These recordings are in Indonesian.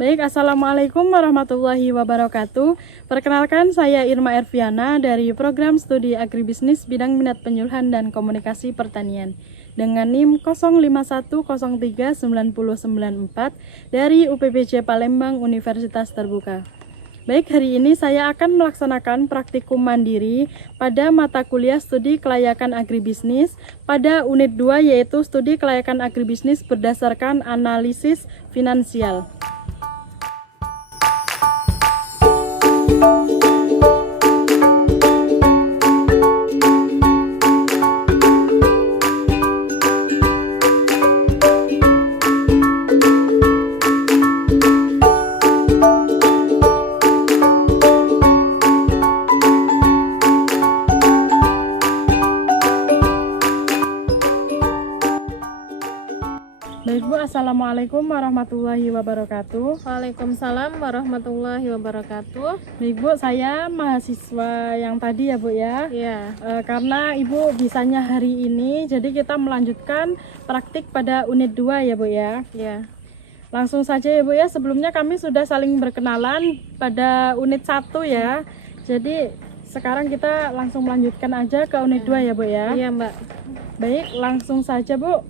Baik, Assalamualaikum warahmatullahi wabarakatuh. Perkenalkan, saya Irma Erviana dari Program Studi Agribisnis Bidang Minat Penyuluhan dan Komunikasi Pertanian dengan NIM 05133994 dari UPPJ Palembang Universitas Terbuka. Baik, hari ini saya akan melaksanakan praktikum mandiri pada mata kuliah Studi Kelayakan Agribisnis pada unit 2, yaitu Studi Kelayakan Agribisnis berdasarkan analisis finansial. Baik Bu, Assalamualaikum warahmatullahi wabarakatuh. Waalaikumsalam warahmatullahi wabarakatuh. Baik Bu, saya mahasiswa yang tadi ya Bu ya. Ya. Karena Ibu bisanya hari ini, jadi kita melanjutkan praktik pada unit 2 ya Bu ya. Ya. Langsung saja ya Bu ya, sebelumnya kami sudah saling berkenalan pada unit 1 ya. Jadi sekarang kita langsung melanjutkan aja ke unit 2 ya Bu ya. Iya Mbak. Baik, langsung saja Bu.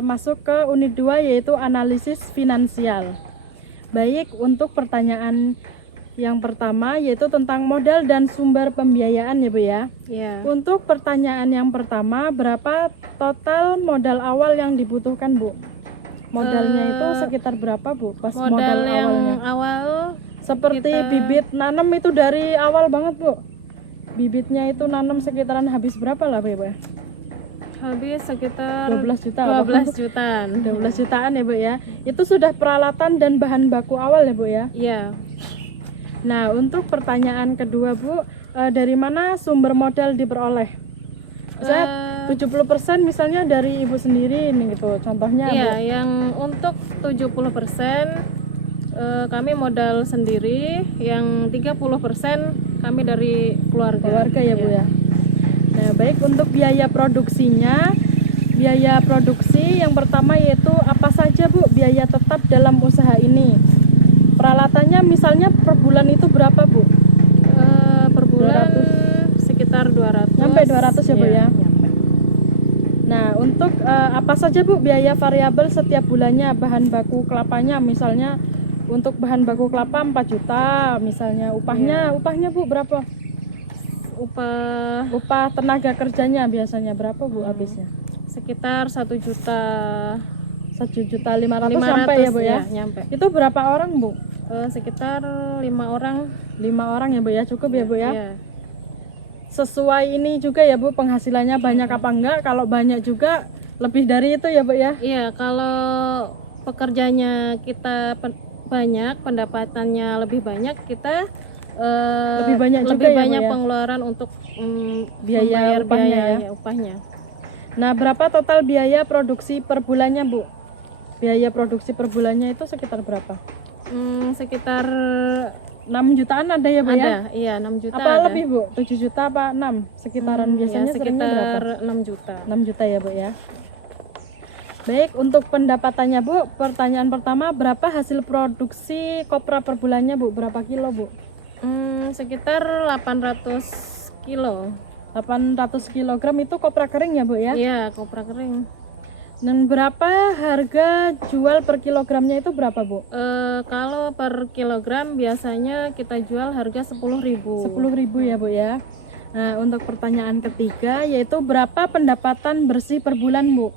Masuk ke unit 2, yaitu analisis finansial. Baik, untuk pertanyaan yang pertama yaitu tentang modal dan sumber pembiayaan ya Bu ya. Ya. Untuk pertanyaan yang pertama, berapa total modal awal yang dibutuhkan Bu? Modalnya itu sekitar berapa Bu? Pas modal yang awalnya. awal Seperti bibit nanam itu dari awal banget Bu. Bibitnya itu nanam sekitaran habis berapa lah Bu ya? habis sekitar 12 juta. 12 jutaan. 12 jutaan ya Bu ya. Itu sudah peralatan dan bahan baku awal ya Bu ya. Iya. Nah, untuk pertanyaan kedua Bu, dari mana sumber modal diperoleh? Saya 70% misalnya dari Ibu sendiri ini gitu. Contohnya Iya, Bu. yang untuk 70% kami modal sendiri, yang 30% kami dari keluarga. Keluarga ya Bu ya. Nah, baik, untuk biaya produksinya, biaya produksi yang pertama yaitu apa saja Bu biaya tetap dalam usaha ini? Peralatannya misalnya per bulan itu berapa Bu? Per bulan sekitar 200. Sampai 200 ya Bu ya. Nyampe. Nah, untuk apa saja Bu biaya variabel setiap bulannya? Bahan baku kelapanya misalnya, untuk bahan baku kelapa 4 juta misalnya. Upahnya Bu berapa? Upah tenaga kerjanya biasanya berapa Bu habisnya? Sekitar 1 juta. 1.500.000 sampai ya Bu ya? Nyampe. Itu berapa orang Bu? Sekitar 5 orang. 5 orang ya Bu ya, cukup ya Bu ya? Iya. Sesuai ini juga ya Bu, penghasilannya banyak apa enggak? Kalau banyak juga lebih dari itu ya Bu ya? Iya, kalau pekerjanya kita banyak, pendapatannya lebih banyak, kita lebih banyak juga ya, Bu ya? pengeluaran untuk Biaya upahnya ya? upahnya. Nah, berapa total biaya produksi per bulannya Bu? Biaya produksi per bulannya itu sekitar berapa? Sekitar 6 jutaan ada ya Bu ya? ada, iya 6 juta Apa ada. lebih Bu? 7 juta apa 6? Sekitaran biasanya Ya, seringnya berapa? sekitar 6 juta. 6 juta ya Bu ya. Baik, untuk pendapatannya Bu, pertanyaan pertama, berapa hasil produksi kopra per bulannya Bu? Berapa kilo Bu? Sekitar 800 kilo. 800 kilogram itu kopra kering ya Bu ya? Iya, kopra kering. Dan berapa harga jual per kilogramnya itu berapa Bu? Kalau per kilogram biasanya kita jual harga 10.000. 10.000 ya Bu ya. Nah, untuk pertanyaan ketiga yaitu berapa pendapatan bersih per bulan Bu?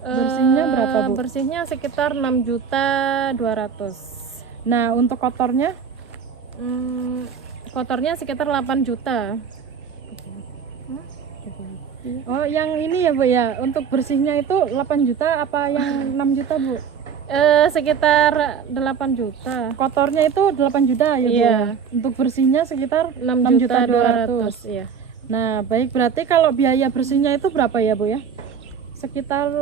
Bersihnya berapa Bu? Bersihnya sekitar 6.200.000. Nah, untuk kotornya? Kotornya sekitar 8 juta. Oh, yang ini ya Bu ya. Untuk bersihnya itu 8 juta apa yang 6 juta Bu? Sekitar 8 juta. Kotornya itu 8 juta ya Bu? Iya. Untuk bersihnya sekitar 6.200.000. Iya. Nah, baik, berarti kalau biaya bersihnya itu berapa ya Bu ya? Sekitar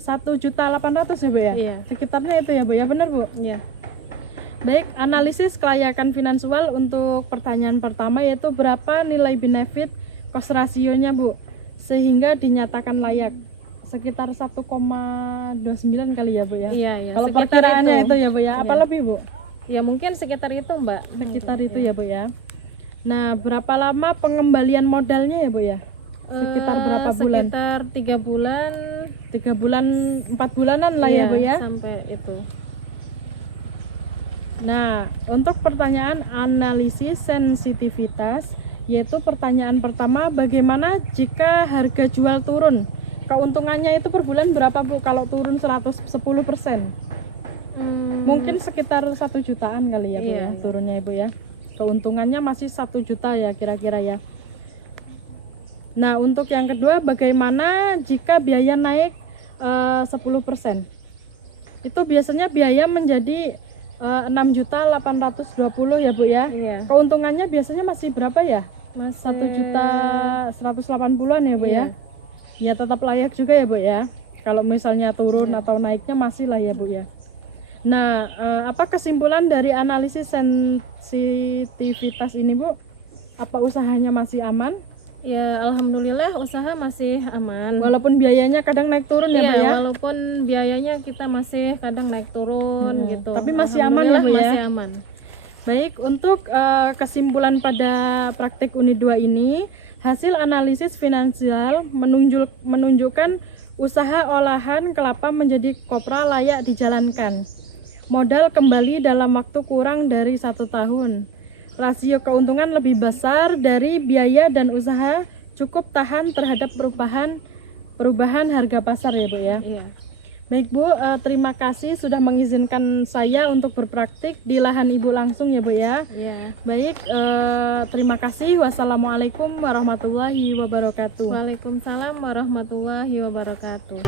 1.800.000 ya Bu ya? Iya. Sekitarnya itu ya Bu ya, benar Bu? Iya. Baik, analisis kelayakan finansial untuk pertanyaan pertama yaitu berapa nilai benefit cost rasionya Bu sehingga dinyatakan layak. sekitar 1,29 kali ya Bu ya. Iya, iya. Kalau Sekitar perkiraannya itu ya Bu ya. Apa Iya. lebih Bu? Ya mungkin sekitar itu Mbak. Sekitar itu ya Bu ya. Nah, berapa lama pengembalian modalnya ya Bu ya? Sekitar berapa bulan? Sekitar 3 bulan. 3 bulan, 4 bulanan lah Iya, ya Bu ya. sampai itu. Nah, untuk pertanyaan analisis sensitivitas, yaitu pertanyaan pertama, bagaimana jika harga jual turun? Keuntungannya itu per bulan berapa Bu kalau turun 110%? Mungkin sekitar 1 jutaan kali ya Bu Iya, ya, iya. turunnya Ibu ya. Keuntungannya masih 1 juta ya kira-kira ya. Nah, untuk yang kedua, bagaimana jika biaya naik 10%? Itu biasanya biaya menjadi 6.820 ya Bu ya. Iya. Keuntungannya biasanya masih berapa ya? Masih 1.180-an ya Bu ya. Iya. Ya tetap layak juga ya Bu ya. Kalau misalnya turun Iya. atau naiknya masih lah ya Bu ya. Nah, apa kesimpulan dari analisis sensitivitas ini Bu? Apa usahanya masih aman? Ya alhamdulillah usaha masih aman. Walaupun biayanya kadang naik turun ya Iya, Bu ya. walaupun biayanya kita masih kadang naik turun gitu. Tapi masih aman ya, Bu, ya? Masih aman. Baik, untuk kesimpulan pada praktik unit 2 ini, hasil analisis finansial menunjukkan usaha olahan kelapa menjadi kopra layak dijalankan. Modal kembali dalam waktu kurang dari 1 tahun. Rasio keuntungan lebih besar dari biaya dan usaha cukup tahan terhadap perubahan harga pasar ya Bu ya. Iya. Baik Bu, terima kasih sudah mengizinkan saya untuk berpraktik di lahan Ibu langsung ya Bu ya. Iya. Baik, terima kasih. Wassalamualaikum warahmatullahi wabarakatuh. Waalaikumsalam warahmatullahi wabarakatuh.